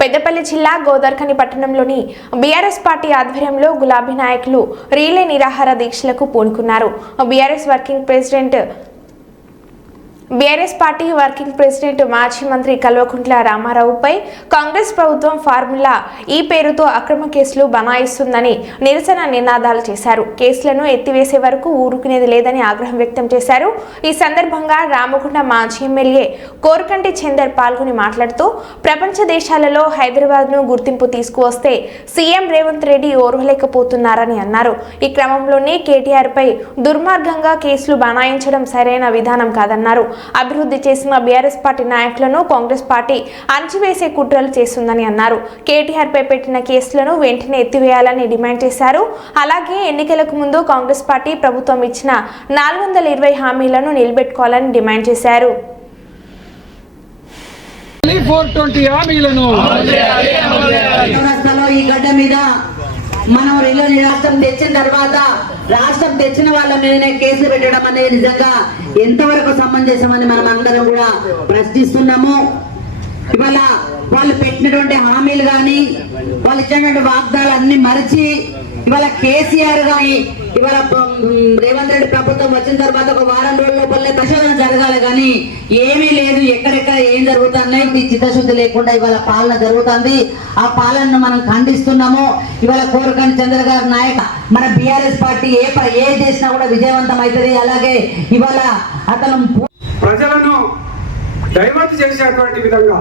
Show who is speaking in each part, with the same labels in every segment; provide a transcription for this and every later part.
Speaker 1: పెద్దపల్లి జిల్లా గోదర్ఖని పట్టణంలోని BRS party ఆధ్వర్యంలో గులాబీ నాయకులు రీలే నిరాహార దీక్షలకు పూనుకున్నారు. BRS working president BRS party working president మాజీ మంత్రి కల్వకుంట్ల రామారావుపై కాంగ్రెస్ ప్రభుత్వం ఫార్ములా ఈ పేరుతో అక్రమ కేసులు బనాయిస్తుందని నిరసన నినాదాలు చేశారు. కేసులను ఎత్తివేసే వరకు ఊరుకునేది లేదని ఆగ్రహం వ్యక్తం చేశారు. ఈ సందర్భంగా రామగుండ మాజీ ఎమ్మెల్యే కోరకంటి చందర్ పాల్గొని మాట్లాడుతూ ప్రపంచ దేశాలలో హైదరాబాద్ను గుర్తింపు తీసుకువస్తే సీఎం రేవంత్ రెడ్డి ఓర్వలేకపోతున్నారని అన్నారు. ఈ క్రమంలోనే కేటీఆర్పై దుర్మార్గంగా కేసులు బనాయించడం సరైన విధానం కాదన్నారు. అభివృద్ధి చేసిన బీఆర్ఎస్ పార్టీ నాయకులను కాంగ్రెస్ పార్టీ అణచివేసే కుట్రలు చేస్తుందని అన్నారు. కేటీఆర్ పై పెట్టిన కేసులను వెంటనే ఎత్తివేయాలని డిమాండ్ చేశారు. అలాగే ఎన్నికలకు ముందు కాంగ్రెస్ పార్టీ ప్రభుత్వం ఇచ్చిన నాలుగు వందల ఇరవై హామీలను నిలబెట్టుకోవాలని డిమాండ్ చేశారు.
Speaker 2: ఫోర్ ట్వంటీ హామీలను
Speaker 3: చౌరస్తాలో ఈ గడ్డ మీద మనం రిలో రాష్ట్రం తెచ్చిన తర్వాత రాష్ట్రం తెచ్చిన వాళ్ళ మీదనే కేసు పెట్టడం అనేది నిజంగా ఎంతవరకు సమంజసమని మనం అందరం కూడా ప్రశ్నిస్తున్నాము. ఇవాళ వాళ్ళు పెట్టినటువంటి హామీలు కానీ వాళ్ళు ఇచ్చినటువంటి వాగ్దాలు అన్ని మరిచి ఇవాళ కేసీఆర్ కానీ ఇవాళ రేవంత్ రెడ్డి ప్రభుత్వం వచ్చిన తర్వాత ఒక వారం రోజుల లోపలనే పరిశోధన జరగాలి కానీ ఏమీ లేదు. ఎక్కడెక్కడ ఏం జరుగుతున్నాయి చిత్తశుద్ధి లేకుండా ఇవాళ పాలన జరుగుతుంది. ఆ పాలనను మనం ఖండిస్తున్నాము. ఇవాళ కోరకండి చంద్ర నాయక మన బీఆర్ఎస్ పార్టీ ఏ ఏ చేసినా కూడా విజయవంతం అవుతుంది. అలాగే ఇవాళ అతను
Speaker 2: ప్రజలను డైవర్ట్ చేసేటువంటి విధంగా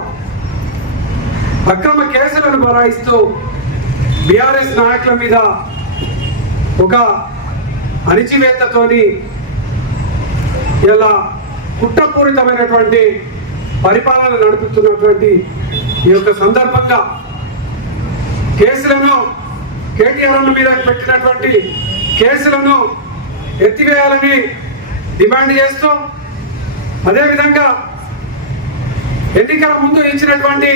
Speaker 2: అక్రమ కేసులను బరాయిస్తూ బీఆర్ఎస్ నాయకుల మీద ఒక అణిచివేతతోని ఇలా కుట్రపూరితమైనటువంటి పరిపాలన నడుపుతున్నటువంటి ఈ యొక్క సందర్భంగా కేసులను కేటీఆర్ మీద పెట్టినటువంటి కేసులను ఎత్తివేయాలని డిమాండ్ చేస్తూ అదేవిధంగా ఎన్నికల ముందు ఇచ్చినటువంటి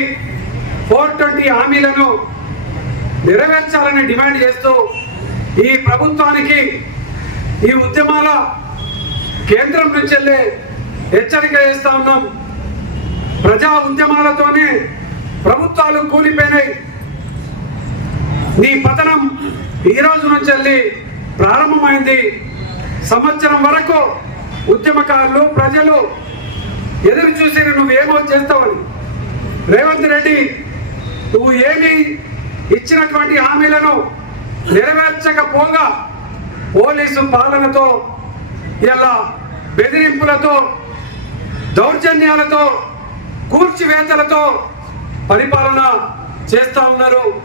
Speaker 2: ఫోర్ ట్వంటీ హామీలను నెరవేర్చాలని డిమాండ్ చేస్తూ ఈ ప్రభుత్వానికి ఈ ఉద్యమాల కేంద్రం నుంచి వెళ్ళి హెచ్చరిక చేస్తా ఉన్నాం. ప్రజా ఉద్యమాలతోనే ప్రభుత్వాలు కూలిపోయినాయి. నీ పతనం ఈ రోజు నుంచి వెళ్ళి ప్రారంభమైంది. సంవత్సరం వరకు ఉద్యమకారులు ప్రజలు ఎదురు చూసి నువ్వేమో చేస్తావని రేవంత్ రెడ్డి నువ్వు ఏమి ఇచ్చినటువంటి హామీలను నెరవేర్చకపోగా పోలీసు పాలనతో ఇలా బెదిరింపులతో దౌర్జన్యాలతో కూర్చివేతలతో పరిపాలన చేస్తా ఉన్నారు.